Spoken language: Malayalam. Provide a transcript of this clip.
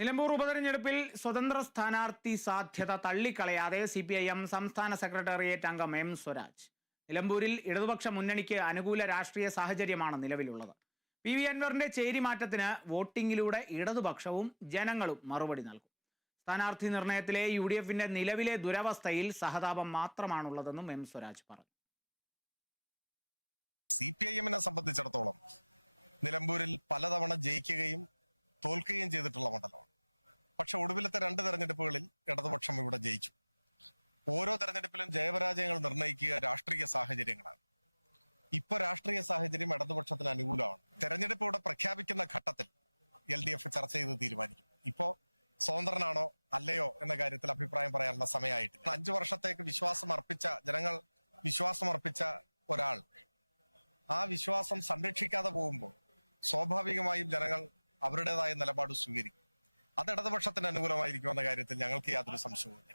നിലമ്പൂർ ഉപതെരഞ്ഞെടുപ്പിൽ സ്വതന്ത്ര സ്ഥാനാർത്ഥി സാധ്യത തള്ളിക്കളയാതെ CPIM സംസ്ഥാന സെക്രട്ടേറിയറ്റ് അംഗം M സ്വരാജ്. നിലമ്പൂരിൽ ഇടതുപക്ഷ മുന്നണിക്ക് അനുകൂല രാഷ്ട്രീയ സാഹചര്യമാണ് നിലവിലുള്ളത്. PV അൻവറിന്റെ ചേരിമാറ്റത്തിന് വോട്ടിംഗിലൂടെ ഇടതുപക്ഷവും ജനങ്ങളും മറുപടി നൽകും. സ്ഥാനാർത്ഥി നിർണയത്തിലെ UDFന്റെ നിലവിലെ ദുരവസ്ഥയിൽ സഹതാപം മാത്രമാണുള്ളതെന്നും M സ്വരാജ് പറഞ്ഞു. CPIMനെ സംബന്ധിച്ചിടത്തോളം നിലമ്പൂരിൽ പലതവണ ജയിക്കുകയും തോൽക്കുകയും ചെയ്തിട്ടുള്ള മണ്ഡലമാണ്. പക്ഷെ ഒടുവിലത്തെ 2 തെരഞ്ഞെടുപ്പുകളിൽ ഇടതുപക്ഷം ഇവിടെ ജയിച്ചു. ഓരോ തെരഞ്ഞെടുപ്പിലും ജയപരാജയങ്ങൾ നിർണ്ണയിക്കുക രാഷ്ട്രീയ സാഹചര്യങ്ങളാണ്. ഇപ്പൊ രാഷ്ട്രീയ സാഹചര്യം ഇടതുപക്ഷത്തിന് അനുകൂലമാണ്. തെരഞ്ഞെടുപ്പ് ഇവിടെ പ്രഖ്യാപിക്കുന്ന ഘട്ടത്തിൽ LDF ചർച്ച ചെയ്ത് തീരുമാനിക്കും. ഇപ്പോ സ്വതന്ത്രനാണോ അല്ലയോ എന്ന കാര്യത്തിൽ അഭിപ്രായം പറയാനുള്ള സമയമായിട്ടില്ല. 5 വർഷത്തേക്ക് ജനങ്ങൾ വിശ്വാസമർപ്പിച്ച ഒരാൾ ആ വിശ്വാസം സംരക്ഷിക്കാതെ പോകുമ്പോൾ സ്വാഭാവികമായും ജനങ്ങൾ അവരുടേതായ നിലപാട് സ്വീകരിക്കും. അത് ഇടതുപക്ഷത്തിന് അനുകൂലമായിരിക്കുമെന്ന കാര്യത്തിൽ ഞങ്ങൾക്ക് യാതൊരു സംശയവുമില്ല.